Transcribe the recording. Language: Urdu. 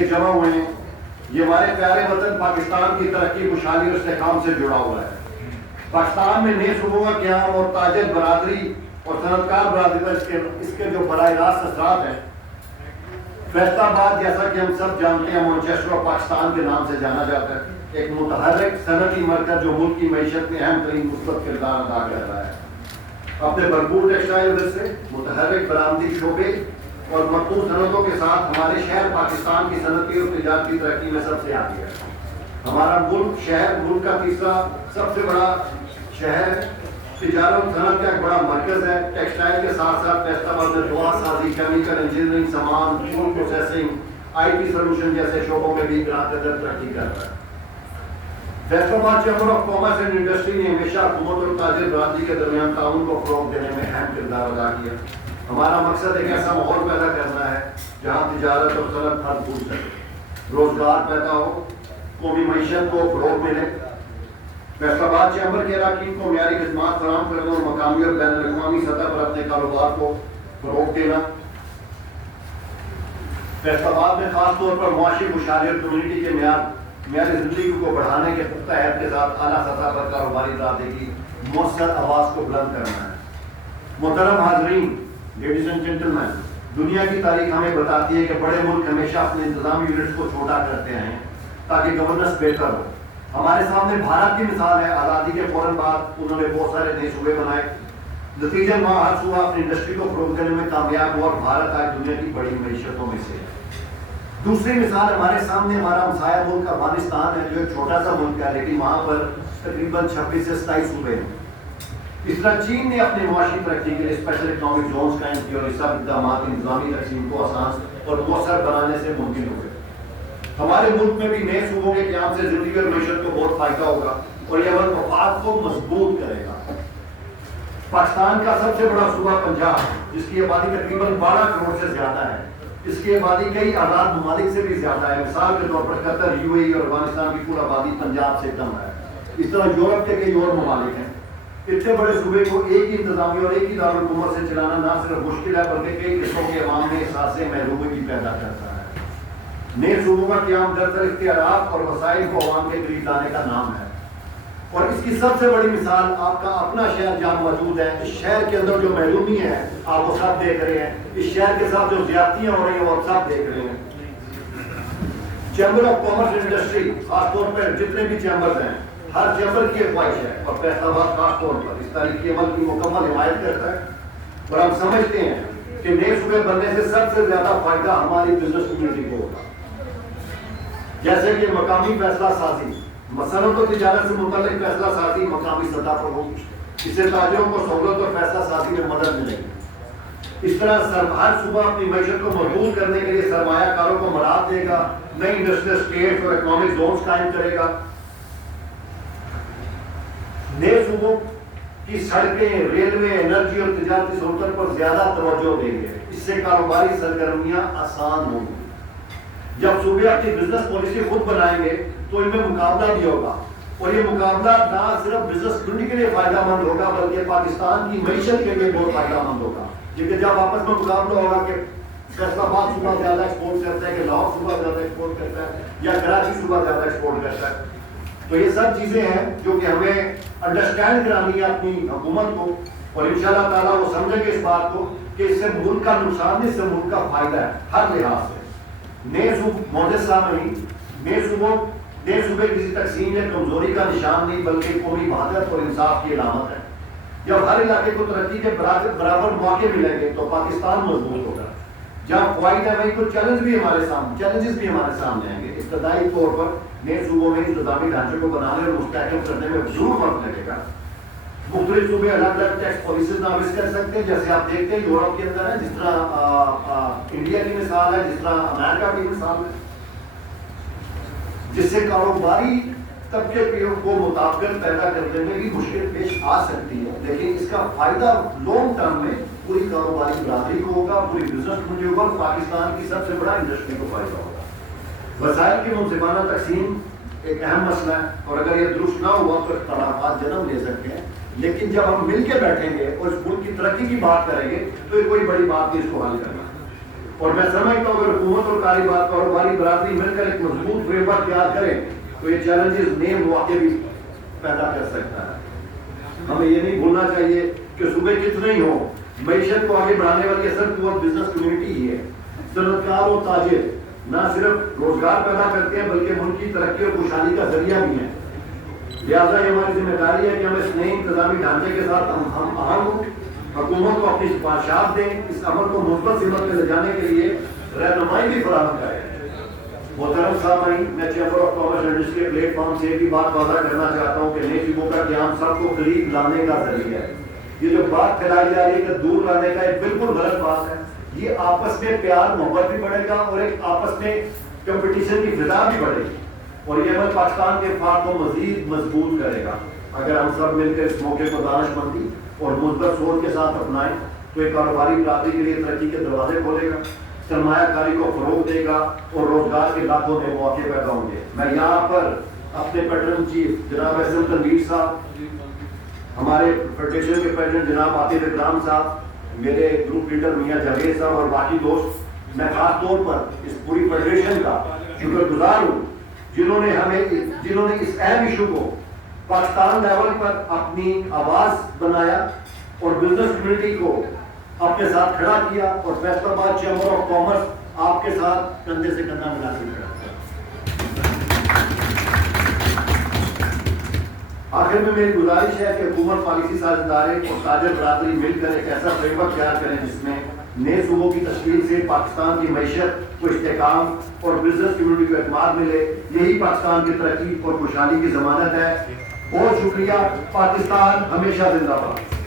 یہ جمع ہوئے ہیں، یہ ہمارے پیارے وطن پاکستان کی ترقی، خوشحالی اور استحکام سے جڑا ہوا ہے۔ پاکستان میں نئے صوبوں کا قیام اور تاجر برادری اور صنعتکار برادری پر اس کے جو براہ راست اثرات ہیں، فیصل آباد جیسا کہ ہم سب جانتے ہیں مانچسٹر آف پاکستان کے نام سے جانا جاتا ہے، ایک متحرک صنعتی مرکز جو ملک کی معیشت میں اہم ترین مثبت کردار ادا کر رہا ہے۔ اپنے بھرپور ٹیکسٹائل سے متحرک برآمدی شعبے اور مقبول صنعتوں کے ساتھ ہمارے شہر پاکستان کی صنعتی اور تجارتی ترقی میں سب سے آگے ہے۔ ہمارا ملک کا تیسرا سب سے بڑا شہر ہے، تجارت اور صنعت کا ایک بڑا مرکز ہے۔ ٹیکسٹائل کے ساتھ ساتھ فیصل آباد میں دوا سازی، کیمیکل انجینئرنگ، سامان، فوڈ پروسیسنگ، IT سولوشن جیسے شعبوں میں بھی گراں قدر ترقی کر رہا ہے۔ فیصل آباد chamber of commerce and industry نے ہمیشہ حکومت اور تاجر برادری کے درمیان تعاون کو فروغ دینے میں اہم کردار ادا کیا۔ ہمارا مقصد ایک ایسا ماحول پیدا کرنا ہے جہاں تجارت اور صنعت پھل پھول سکے، روزگار پیدا ہو، قومی معیشت کو فروغ ملے۔ فیصل آباد چیمبر کے اراکین کو معیاری خدمات فراہم کرنا اور مقامی اور بین الاقوامی سطح پر اپنے کاروبار کو فروغ دینا۔ فیصل آباد میں خاص طور پر معاشی خوشحالی اور کمیونٹی کے معیار زندگی کو بڑھانے کے پختہ عہد کے ساتھ اعلیٰ سطح پر کاروباری ادارے کی مؤثر آواز کو بلند کرنا ہے۔ محترم حاضرین، لیڈیز اینڈ جینٹلمین، دنیا کی تاریخ ہمیں بتاتی ہے کہ بڑے ملک ہمیشہ اپنے انتظامی یونٹس کو چھوٹا کرتے ہیں تاکہ گورننس بہتر ہو۔ ہمارے سامنے بھارت کی مثال ہے، آزادی کے فوراً بعد انہوں نے بہت سارے نئے صوبے بنائے، نتیجہ وہاں ہر صوبہ اپنی انڈسٹری کو فروغ دینے میں کامیاب ہوا اور بھارت آج دنیا کی بڑی معیشتوں میں سے ہے۔ دوسری مثال ہمارے سامنے ہمارا ہمسایہ ملک افغانستان ہے، جو ایک چھوٹا سا ملک ہے لیکن وہاں پر تقریباً 26 سے 27 صوبے ہیں۔ اس طرح چین نے اپنے معاشی ترقی کے لیے اسپیشل اکنامک زونز قائم کیے اور یہ سب اقدامات انتظامی تقسیم کو آسان اور مؤثر بنانے سے ممکن ہوئے۔ ہمارے ملک میں بھی نئے صوبوں کے قیام سے زندگی اور معیشت کو بہت فائدہ ہوگا اور یہ عمل مفاد کو مضبوط کرے گا۔ پاکستان کا سب سے بڑا صوبہ پنجاب، جس کی آبادی تقریباً 12 کروڑ سے زیادہ ہے، اس کی آبادی کئی آزاد ممالک سے بھی زیادہ ہے۔ مثال کے طور پر قطر، UAE اور افغانستان کی کل آبادی پنجاب سے کم ہے۔ اس طرح یورپ کے کئی اور ممالک ہیں۔ اتنے بڑے صوبے کو ایک ہی انتظامیہ اور ایک ہی دارالحکومت سے چلانا نہ صرف مشکل ہے بلکہ کئی قسموں کے عوام میں احساس محرومی پیدا کرتا ہے۔ نئے صوبوں کا قیام دراصل اختیارات اور وسائل کو عوام کے قریب لانے کا نام ہے، اور اس کی سب سے بڑی مثال آپ کا اپنا شہر جہاں موجود ہے۔ اس شہر کے اندر جو محرومی ہے آپ وہ سب دیکھ رہے ہیں، اس شہر کے ساتھ جو زیادتیاں ہو رہی ہیں وہ آپ سب دیکھ رہے ہیں۔ Chamber of commerce and industry, خاص طور پر جتنے بھی چیمبرز ہیں، ہر چیمبر کی ایک خواہش ہے اور فیصل آباد خاص طور پر اس تاریخی عمل کی مکمل حمایت کرتا ہے، اور ہم سمجھتے ہیں کہ نئے صوبے بننے سے سب سے زیادہ فائدہ ہماری بزنس کمیونٹی کو ہوگا، جیسے کہ مقامی فیصلہ سازی، صنعت و تجارت سے متعلق فیصلہ سازی مقامی سطح پر ہوگی، اس سے تاجروں کو سہولت اور فیصلہ سازی میں مدد ملے گی۔ اس طرح ہر صوبہ اپنی معیشت کو مضبوط کرنے کے لیے سرمایہ کاروں کو مراعات دے گا، نئی انڈسٹریل اسٹیٹ اور اکنامک زونز قائم کرے گا۔ نئے صوبوں کی سڑکیں، ریلوے، انرجی اور تجارتی سہولتوں پر زیادہ توجہ دیں گے، اس سے کاروباری سرگرمیاں آسان ہوں گی۔ جب صوبے اپنی بزنس پالیسی خود بنائیں گے تو ان میں مقابلہ بھی ہوگا، اور یہ مقابلہ نہ صرف بزنس کمیونٹی کے لیے فائدہ مند ہوگا بلکہ پاکستان کی معیشت کے لیے بہت فائدہ مند ہوگا، کیونکہ جب آپس میں مقابلہ ہوگا کہ فیصل آباد صوبہ زیادہ ایکسپورٹ کرتا ہے، کہ لاہور صوبہ زیادہ ایکسپورٹ کرتا ہے، یا کراچی صوبہ زیادہ ایکسپورٹ کرتا ہے، تو یہ سب چیزیں ہیں جو کہ ہمیں انڈرسٹینڈ کرانی ہے اپنی حکومت کو، اور انشاءاللہ تعالیٰ وہ سمجھیں گے اس بات کو کہ اس سے ملک کا نقصان نہیں، اس سے ملک کا فائدہ ہے ہر لحاظ سے۔ نئے صوبے کسی تقسیم یا کمزوری کا نشان نہیں بلکہ قومی وحدت اور انصاف کی علامت ہے۔ جب ہر علاقے کو ترقی کے برابر موقع ملیں گے تو پاکستان مضبوط ہوگا۔ جہاں فوائد ہے وہیں کچھ چیلنجز بھی ہمارے سامنے آئیں گے۔ ابتدائی طور پر نئے صوبوں میں انتظامی ڈھانچے کو بنانے اور مستحکم کرنے میں ضرور وقت لگے گا۔ مختلف صوبے الگ الگ ٹیکس پالیسیز نافذ کر سکتے ہیں، جیسے آپ دیکھتے ہیں یورپ کے اندر ہے، جس طرح انڈیا کی مثال ہے، جس طرح امریکہ کی مثال ہے، جس سے کاروباری طبقے کو مطابقت پیدا کرنے میں بھی مشکل پیش آ سکتی ہے، لیکن اس کا فائدہ لانگ ٹرم میں پوری کاروباری برادری کو ہوگا، پوری بزنس کمیونٹی کو، پاکستان کی سب سے بڑا انڈسٹری کو فائدہ ہوگا۔ وسائل کی منصفانہ تقسیم ایک اہم مسئلہ ہے، اور اگر یہ درست نہ ہوا تو اختلافات جنم لے سکتے ہیں، لیکن جب ہم مل کے بیٹھیں گے اور اس ملک کی ترقی کی بات کریں گے تو یہ کوئی بڑی بات نہیں اس کو حل کرنا۔ اور میں سمجھتا ہوں اگر حکومت اور کاروباری برادری مل کر ایک مضبوط فریم ورک تیار کریں تو یہ چیلنجز نئے مواقع بھی پیدا کر سکتا ہے. ہمیں یہ نہیں بھولنا چاہیے کہ صوبے کتنے ہی ہوں، معیشت کو آگے بڑھانے والی اصل قوت بزنس کمیونٹی ہی ہے. صنعت کار اور تاجر نہ صرف روزگار پیدا کرتے ہیں بلکہ ملک کی ترقی اور خوشحالی کا ذریعہ بھی ہیں. لہٰذا یہ ہماری ذمہ داری ہے کہ ہم اس نئے انتظامی ڈھانچے کے ساتھ ہم اہم حکومت کو اپنی سفارشات دیں، اس عمل کو مثبت سمت میں لے جانے کے لیے رہنمائی بھی فراہم کریں. محترم سامعین، میں chamber of commerce and industry کے پلیٹ فارم سے یہ بھی بات واضح کرنا چاہتا ہوں کہ نئے شعبوں کا قیام سب کو قریب لانے کا ذریعہ ہے. یہ جو بات پھیلائی جا رہی ہے کہ دور لانے کا، ایک بالکل غلط بات ہے. یہ آپس میں پیار محبت بھی بڑھے گا اور ایک آپس میں کمپٹیشن کی فضا بھی بڑھے گی، اور یہ عمل پاکستان کے افراد کو مزید مضبوط کرے گا. اگر ہم سب مل کر اس موقع کو دانش مندی اور مثبت سوچ کے ساتھ اپنائیں تو ایک کاروباری برادری کے لیے ترقی کے دروازے کھولے گا، سرمایہ کاری کو فروغ دے گا اور روزگار کے لاکھوں نئے مواقع پیدا ہوں گے. میں یہاں پر اپنے پیٹرن چیف جناب احسن تنویر صاحب، ہمارے فیڈریشن کے پریزیڈنٹ جناب عاطف اکرام صاحب، میرے گروپ لیڈر میاں جاوید صاحب اور باقی دوست، میں خاص طور پر اس پوری فیڈریشن کا شکر گزار ہوں جنہوں نے اس اہم ایشو کو پاکستان لیول پر اپنی آواز بنایا اور بزنس کمیونٹی کو اپنے ساتھ کھڑا کیا، اور فیصل آباد چیمبر آف کامرس آپ کے ساتھ کندھے سے کندھا ملا کے کھڑا کیا. آخر میں میری گزارش ہے کہ حکومت، پالیسی ساز ادارے اور تاجر برادری مل کر ایک ایسا فریم ورک تیار کریں جس میں نئے صوبوں کی تشکیل سے پاکستان کی معیشت کو استحکام اور بزنس کمیونٹی کو اعتماد ملے. یہی پاکستان کی ترقی اور خوشحالی کی ضمانت ہے. بہت شکریہ. پاکستان ہمیشہ زندہ باد.